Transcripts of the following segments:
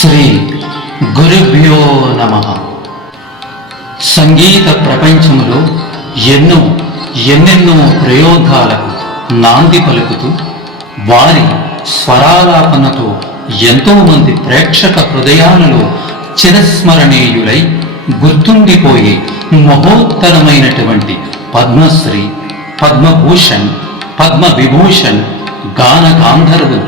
శ్రీ గురుభ్యో నమః. సంగీత ప్రపంచంలో ఎన్నెన్నో ప్రయోగాలకు నాంది పలుకుతూ వారి స్వరాలాపనతో ఎంతోమంది ప్రేక్షక హృదయాలలో చిరస్మరణీయులై గుర్తుండిపోయే మహోత్తరమైనటువంటి పద్మశ్రీ, పద్మభూషణ్, పద్మవిభూషణ్, గాన గాంధర్వులు,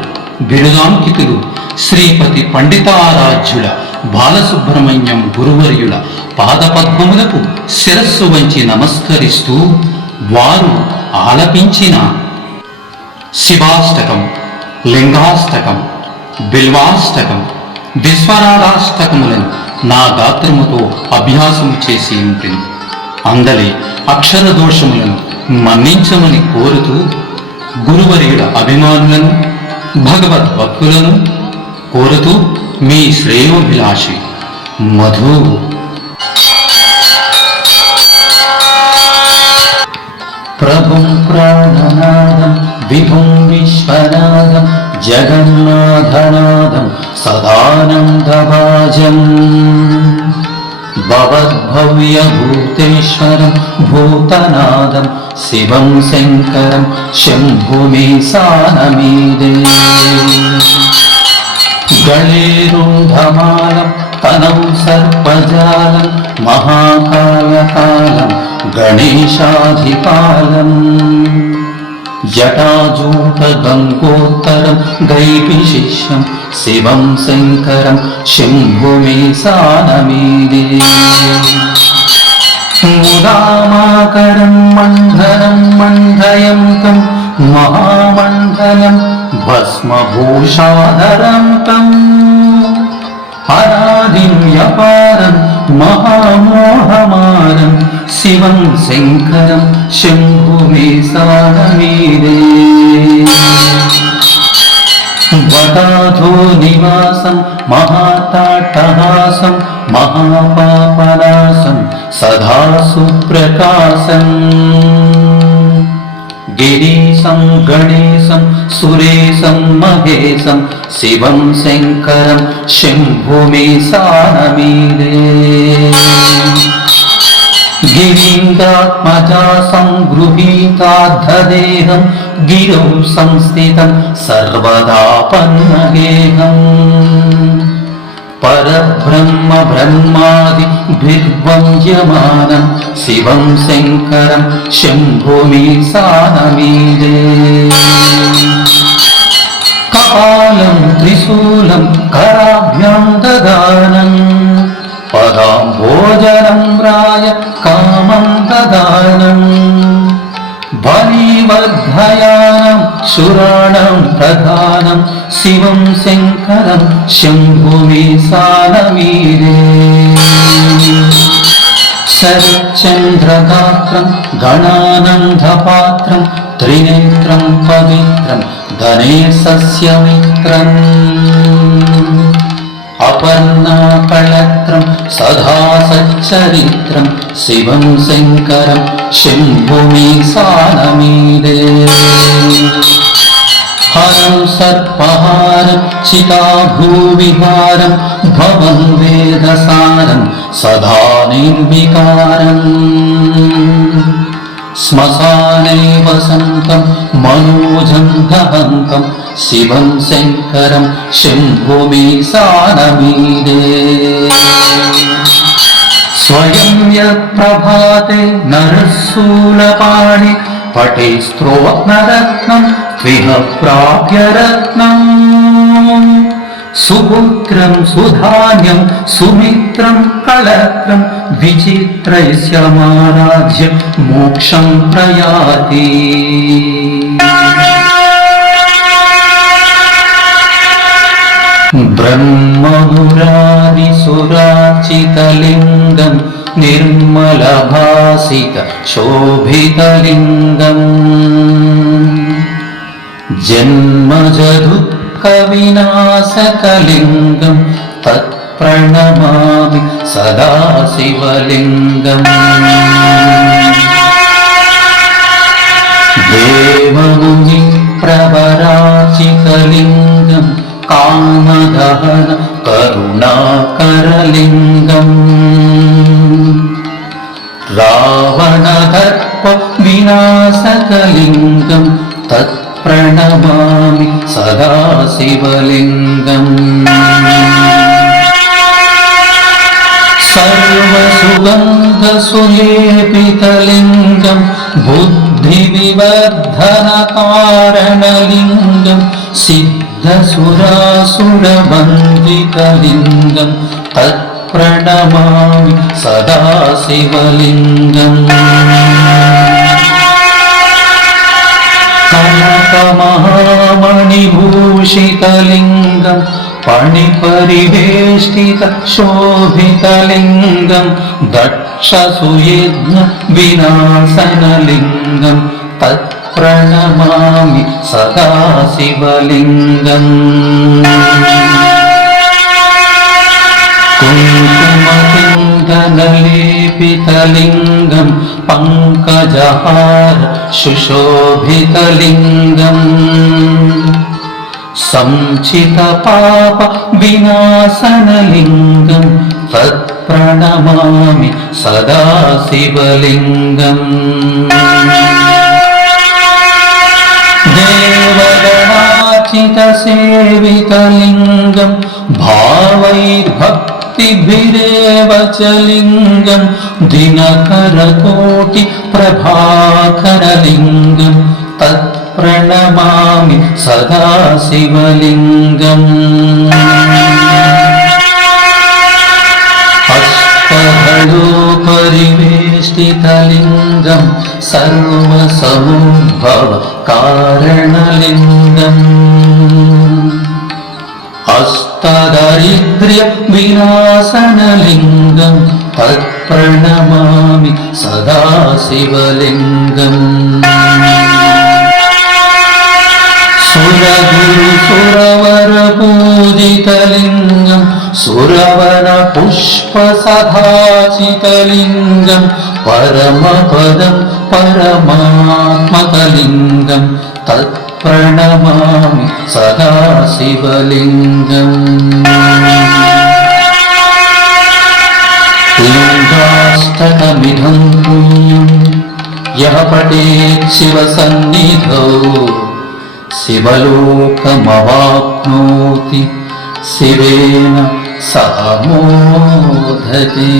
బిరుదాంకితులు శ్రీపతి పండితారాధ్యుల బాలసుబ్రహ్మణ్యం గురువర్యుల పాదపద్మములకు శిరస్సు వంచి నమస్కరిస్తూ వారు ఆలపించిన శివాష్టకం, లింగాష్టకం, బిల్వాష్టకం, విశ్వనాథాష్టకములను నా గాత్రముతో అభ్యాసము చేసి ఉంటుంది. అందలి అక్షర దోషములను మన్నించమని కోరుతూ గురువర్యుల అభిమానులను, భగవద్భక్తులను కోరుతూ మీ శ్రేయోభిలాషి మధు. ప్రభుం ప్రాణనాదం విభుం విశ్వనాదం జగన్నాథనాదం సదానందభాజం భవద్భవ్యభూతేశ్వరం భూతనాదం శివం శంకరం శంభుమే సానమీదే. గళేరుంధమాలం తనం సర్పజాలం మహాకాలకాలం గణేశాధిపాలం జటాజూట గంగోత్తరం గైపిశిష్యం శివం శంకరం శంభుమే సానమీదే. ముదామాకరం మంధరం మంధయంతం మహామండలం భస్మభూషాధరం తం అనాదిం యపారం మహామోహమారం శివం శంకరం శంభుమే సానమీదే. వటాధో నివాసం మహాతాటహాసం మహాపాపనాశం సదా సుప్రకాశం గిరీశం గణేశం సురేశం మహేశం శివం శంకరం శంభుమే సానమీదే. గిరీంద్రాత్మజా సంగృహీతార్థదేహం గిరౌ సంస్థితం సర్వదా పన్నగేహం పరబ్రహ్మ బ్రహ్మాది భిర్వంద్యమానం శివం శంకరం శంభుమే సానమీదే. కపాలం త్రిశూలం కరాభ్యాం దదానం పదాంభోజనం రాయ కామం దదానం బలివర్ధయానం శురాణం ప్రధానం శివం శంకరం శంభుమే సానమీదే. శరచంద్రగాత్రం గణానందపాత్రం త్రినేత్రం పవిత్రం గణేశస్య మిత్రం అపర్ణాకళత్రం సదా సచ్చరిత్రం శివం శంకరం శంభుమే సానమీదే. హరం సర్పహారం చితాభూవిహారం భవం వేదసారం సదా నిర్వికారం శ్మశానే వసంతం మనోజం దహంతం శివం శంకరం శంభుమే సానమీదే. స్వయం యత్ప్రభాతే నరశూలపాణి పటే స్తోత్రరత్నం త్విహ ప్రాప్య రత్నం సుపుత్రం సుధాన్యం సుమిత్రం కళత్రం విచిత్రైస్యమారాధ్య మోక్షం ప్రయాతి. బ్రహ్మమురాదిసురార్చితలింగం నిర్మలభాసిత శోభితలింగం జన్మజదుఃఖవినాశకలింగం తత్ప్రణమామి సదా శివలింగం. దేవముని ప్రవరాచితలింగం కామదహన కరుణాకరలింగం तारकलिङ्गं तत्प्रणमामि सदा शिवलिङ्गम् सर्वसुगन्धसुलेपितलिङ्गं बुद्धिविवर्धनकारणलिङ्गं सिद्धसुरासुरवन्दितलिङ्गं तत्प्रणमामि सदा शिवलिङ्गम् कनकमहामणिभूषितलिङ्गं पणिपरिवेष्टितशोभितलिङ्गं दक्षसुयज्ञविनाशनलिङ्गं तत्प्रणमामि सदा शिवलिङ्गम् कुङ्कुमकुन्दलेपितलिङ्गं पङ्कजहार सुशोभितलिङ्गम् संचितपाप विनाशनलिङ्गं तत्प्रणमामि सदा शिवलिङ्गम् देवगणार्चितसेवितलिङ्गं भावैर्भक्तिभिरेव च लिङ्गं दिनकरकोटिप्रभाकरलिङ्गं तत्प्रणमामि सदा शिवलिङ्गम् अष्टधलोपरिवेष्टितलिङ्गं सर्वसमुद्भवकारणलिङ्गम् अष्टदारिद्र्यविनाशनलिङ्गं तत्प्रणमामि सदा शिवलिङ्गम् सुरगुरुसुरवरपूजितलिङ्गं सुरवनपुष्पसदाचितलिङ्गं परमपदं परमात्मकलिङ्गं तत्प्रणमामि सदा शिवलिङ्गम् लिङ्गाष्टकमिदं पुण्यं यः पठेत् शिवसन्निधौ शिवलोकमवाप्नोति शिवेन सह मोदते।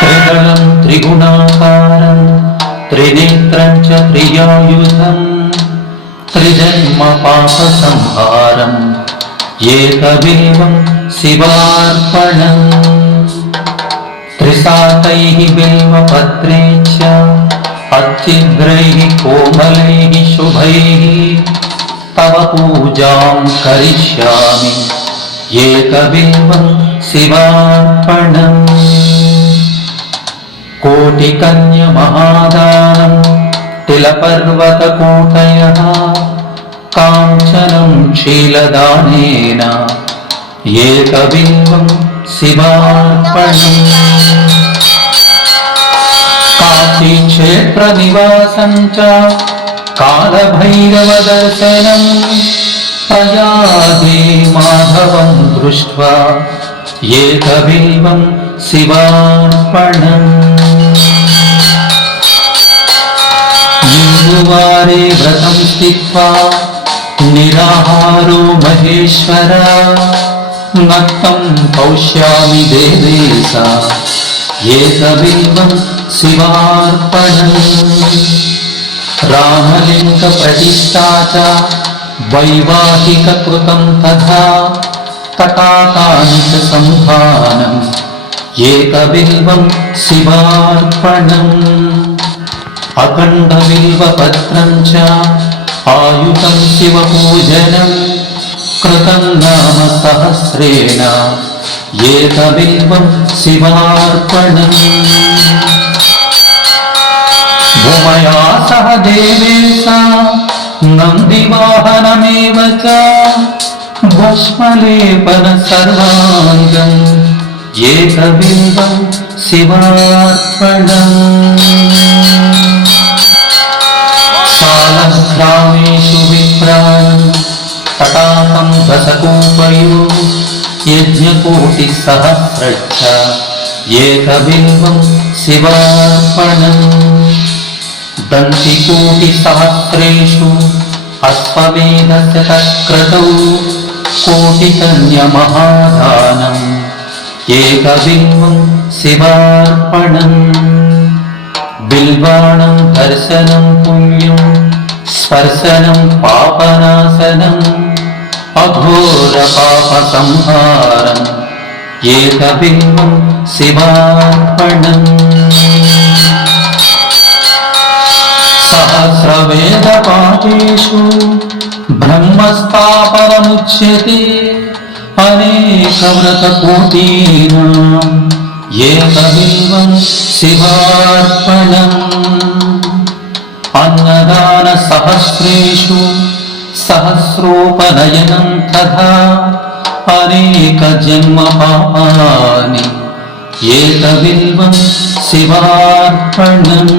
त्रिदलं त्रिगुणाकारं त्रिनेत्रं च त्रियायुधं त्रिजन्मपापसंहारम् एकबिल्वं शिवार्पणम् त्रिशाकैः बिल्वपत्रेच अच्छिद्रैः कोमलैः शुभैः तव पूजां करिष्यामि एकबिल्वं शिवार्पणम् कोटिकन्यमहादानं तिलपर्वतकोटयः काञ्चनं शीलदानेन एकबिल्वं शिवार्पणम् काशीक्षेत्रनिवासं च कालभैरवदर्शनं प्रयागे माधवं दृष्ट्वा एकबिल्वं शिवार्पणम् गुरुवारे व्रतं स्थित्वा निराहारो महेश्वर नक्तं पौष्यामि देवेश एकबिल्वं शिवार्पणम् रामलिङ्गप्रतिष्ठा च वैवाहिककृतं तथा तटाकानि च संधानम् एकबिल्वं शिवार्पणम् अखण्डबिल्वपत्रं च आयुतं शिवपूजनं कृतं नाम सहस्रेण एकबिल्वं शिवार्पणम् भूमया सह देवेश नन्दिवाहनमेव च भस्मलेपन सर्वाङ्गम् एकबिल्वं शिवार्पणम् शालग्रामेषु विप्राणं तटाकं रसकूपयो यज्ञकोटिसहस्रच्च एकबिल्वं शिवार्पणम् दन्तिकोटिसहस्रेषु अश्वमेधस्य तत्क्रतौ कोटिकन्यमहादानम् एकबिल्वं शिवार्पणम् बिल्वाणं दर्शनं पुण्यं स्पर्शनं पापनाशनम् अघोरपापसंहारम् एकबिल्वं शिवार्पणम् सहस्रवेदपाठेषु ब्रह्मस्थापनमुच्यते अनेकव्रतकोटीनाम् एकबिल्वं शिवार्पणम् अन्नदानसहस्रेषु सहस्रोपनयनं तथा अनेकजन्मपापानि एकबिल्वं शिवार्पणम्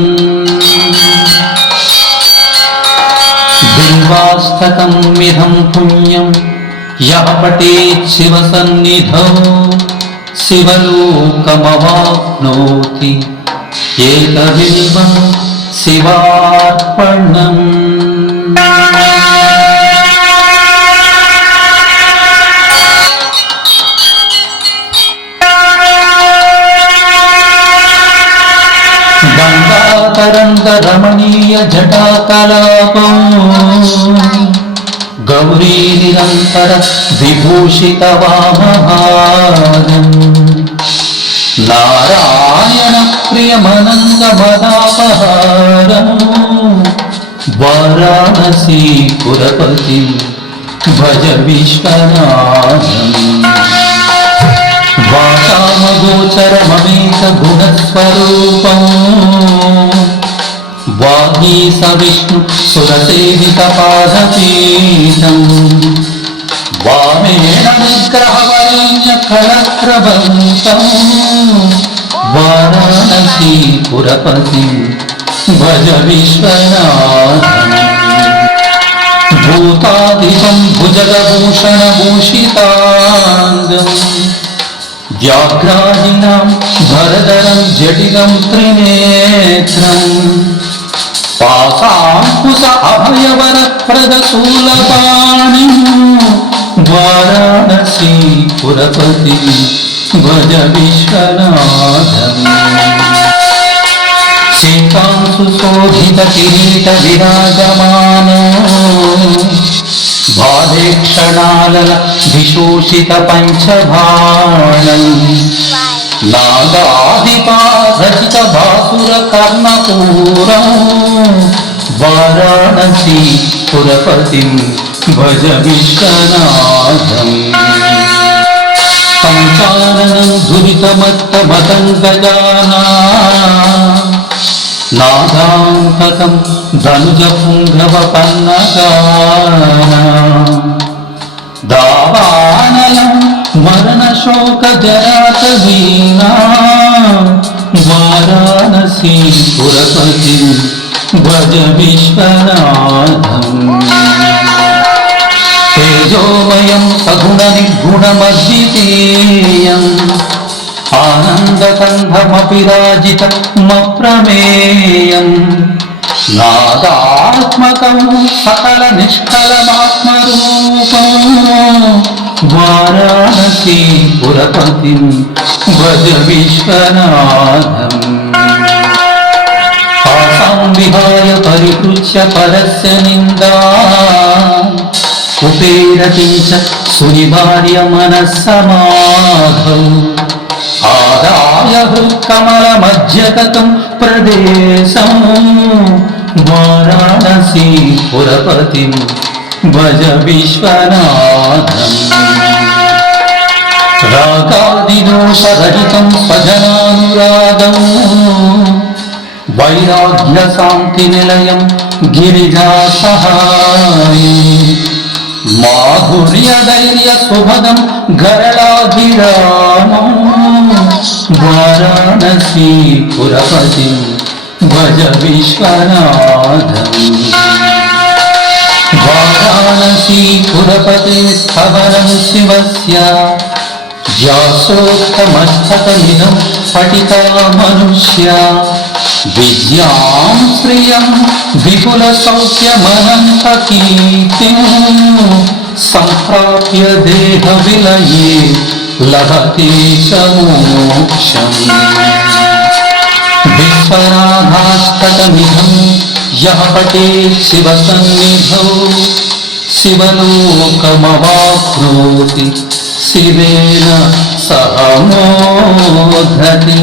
बिल्वाष्टकमिदं पुण्यं यः पठेत् शिवसन्निधौ शिवलोकमवाप्नोति एकबिल्वं शिवार्पणम् गङ्गातरङ्गरमणीय जटाकलापं गौरी निरन्तर विभूषितवामहारम् नारायण प्रियमनन्दमदापहारम् वाराणसी पुरपतिं भज विश्वनाथम् वातामगोचरममेकगुणस्वरूपम् वागीश विष्णु सुरसेवितपादपीठम् वामेन निग्रहवरेण्यकलप्रबन्धम् वाराणसी पुरपतिं भज विश्वनाथम् भूतादिपं भुजगभूषणभूषिताङ्गम् व्याघ्रादिनां भरधरं जटिलं त्रिनेत्रम् पाशाङ्कुश अभयवरप्रदशूलपाणिं वाराणसी पुरपतिं भज विश्वनाथम् शीतांशुशोभितकिरीटविराजमानो बालेक्षणालल विशोषितपञ्चबाणम् नागादिपारचितभासुरकर्णपूरम् वाराणसी पुरपतिं भज विश्वनाथम् पञ्चाननं दुरितमत्तमतङ्गजाना नादान्तकं धनुजपुङ्गवपन्नगाना दावानलं मरणशोकजरातवीना वाराणसी पुरपतिं भज विश्वनाथम् तेजोमयं सगुणनिर्गुणमद्वितीयम् आनन्दकन्धमपि राजितमप्रमेयम् नादात्मकं सकलनिष्कलमात्मरूपम् वाराणसी पुरपतिं भज विश्वनाथम् आसां विहाय परिपृच्छ परस्य निन्दा कुपेरतिं च सुनिवार्य मनस्समाधौ आदाय हृत्कमलमध्यगतं प्रदेशं वाराणसी पुरपतिं भज विश्वनाथम् रागादिदोषरहितं स्वजनानुरागम् वैराग्यशान्तिनिलयं गिरिजासहायम् माधुर्यधैर्यसुभगं गरलाभिरामं वाराणसी पुरपतिं भज विश्वनाथम् वाराणसी पुरपते स्थवनं शिवस्य व्यासोक्तमस्तकमिदं पठिता मनुष्या विद्यां श्रियं विपुलसौख्यमनन्तकीर्तिं सम्प्राप्य देहविलये लभते च मोक्षम् विश्वनाथाष्टकमिदं यः पठेत् शिवसन्निधौ शिवलोकमवाप्नोति शिवेन सह मोदते।